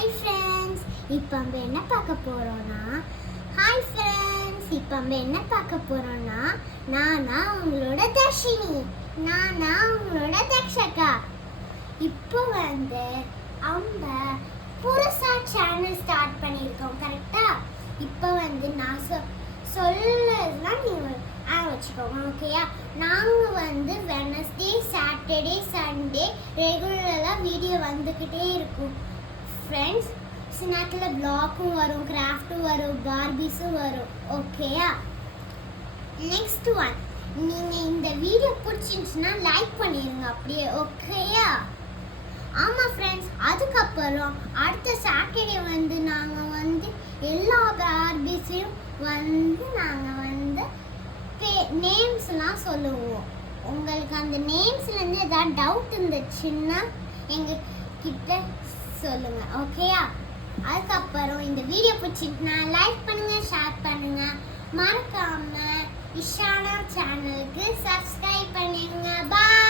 Hi friends, இப்போ நம்ம என்ன பார்க்க போகிறோன்னா நானா உங்களோட தர்ஷினி, நானா உங்களோட தக்ஷகா. இப்போ நம்ம புதுசா சேனல் ஸ்டார்ட் பண்ணியிருக்கோம், கரெக்டா? இப்போ நான் சொல்லலாம் நீங்கள் வச்சுக்கோங்க, ஓகேயா? நாங்கள் வெனஸ்டே, சாட்டர்டே, சண்டே ரெகுலராக வீடியோ வந்துக்கிட்டே இருக்கும் ஃப்ரெண்ட்ஸ். சில நேரத்தில் ப்ளாக்கும் வரும், கிராஃப்ட்டும் வரும், பார்பிஸும் வரும், ஓகேயா? நெக்ஸ்ட் ஒன், நீங்கள் இந்த வீடியோ பிடிச்சிருந்துச்சுன்னா லைக் பண்ணிடுங்க அப்படியே, ஓகேயா? ஆமாம் ஃப்ரெண்ட்ஸ், அதுக்கப்புறம் அடுத்த சாட்டர்டே நாங்கள் எல்லா பார்பிஸையும் நாங்கள் நேம்ஸ்லாம் சொல்லுவோம். உங்களுக்கு அந்த நேம்ஸ்லேருந்து ஏதாவது டவுட் இருந்துச்சுன்னா எங்கள் கிட்ட சொல்லுங்க, ஓகேயா? அதுக்கப்புறம் இந்த வீடியோ பிடிச்சிட்டுனா லைக் பண்ணுங்க, ஷேர் பண்ணுங்க, மறக்காம இஷானா சேனலுக்கு சப்ஸ்கிரைப் பண்ணுங்க. பாய்.